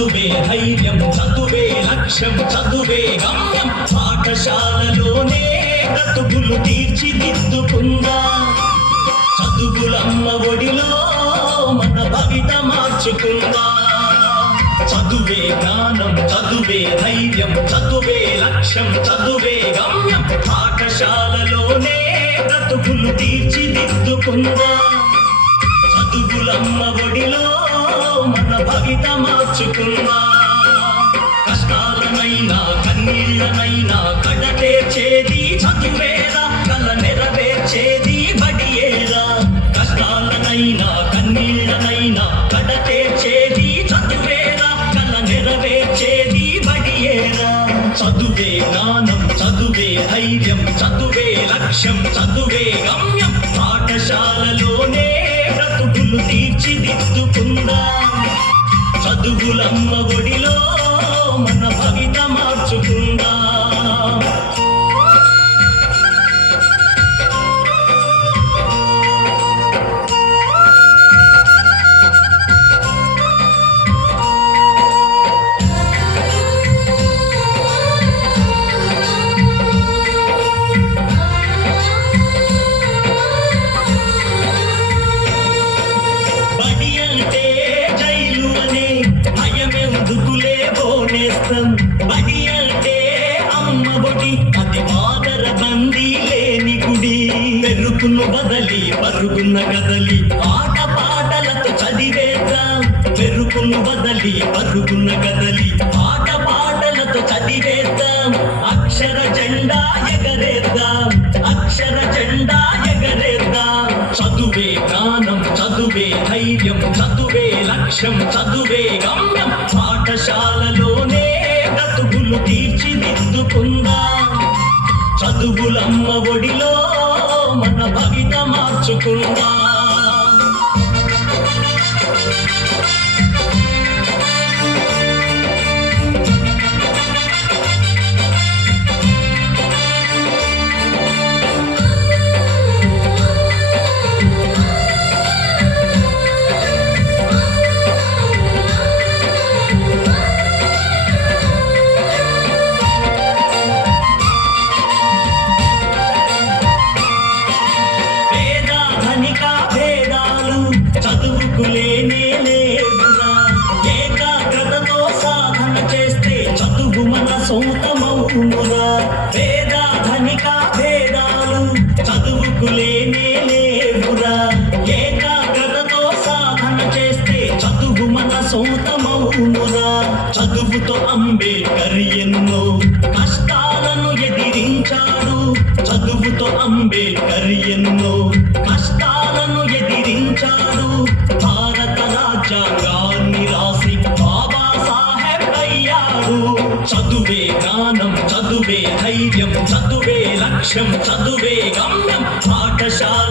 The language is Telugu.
చదువే ధైర్యం, చదువే లక్ష్యం, చదువే గమ్యం. పాఠశాలలోనే బ్రతుకులు తీర్చిదిద్దుకుందా. చదువులమ్మ ఒడిలో మన భవిత మార్చుకుందా. చదువే జ్ఞానం, చదువే ధైర్యం, చదువే లక్ష్యం, చదువే గమ్యం. పాఠశాలలోనే బ్రతుకులు తీర్చిదిద్దుకుందా. చదువులమ్మ ఒడిలో మన భవిత మార్చుకుందా. కష్టాలనైనా కన్నీళ్ళనైనా కడతేర్చేది చదువేరా, కల నెరవేర్చేది బడియేరా. కష్టాలనైనా కన్నీళ్ళనైనా కడతేర్చేది చదువేరా, కల నెరవేర్చేది బడియేరా. చదువే జ్ఞానం, చదువే ధైర్యం, చదువే లక్ష్యం, చదువే గమ్యం. పాఠశాలలోనే బ్రతుకులు తీర్చిదిద్దుకుందా. చదువులమ్మ ఒడిలో మన భవిత మార్చుకుందా. బడి అంటే జైలు అనే భయమెందుకులే బోనేస్తం. బడి అంటే అమ్మ ఒడి, అది మాదర బందీ లేని గుడి. పెరుగును బదలి పరుగున్న కదలి ఆట పాటలతో చదివేద్దాం. పెరుగును బదలి పరుగున్న కదలి ఆట పాటలతో చదివేద్దాం. అక్షర జెండా ఎగరేద్దాం, అక్షర జెండా ఎగరేద్దాం. చదువే జ్ఞానం, చదువే ధైర్యం, చదువే లక్ష్యం, చదువే గమ్యం. పాఠశాలలోనే బ్రతుకులు తీర్చిదిద్దుకుందా. చదువులమ్మ ఒడిలో మన భవిత మార్చుకుందా. చదువుకు లేనే లేవురా. ఏకాగ్రతతో సాధన చేస్తే చదువు మన సొంతమవునురా. పేద ధనిక భేదాలు చదువుకు లేనే లేవురా. ఏకాగ్రతతో సాధన చేస్తే చదువు మన సొంతమవునురా. చదువుతో అంబేద్కర్ ఎన్నో కష్టాలను ఎదిరించాడు. చదువుతో అంబేద్కర్ ఎన్నో కష్టాలను ఎదిరించాడు. భారత రాజ్యాంగాన్ని రాసి బాబా సాహెబ్ అయ్యాడు. చదువే జ్ఞానం, చదువే ధైర్యం, చదువే లక్ష్యం, చదువే గమ్యం. పాఠశాల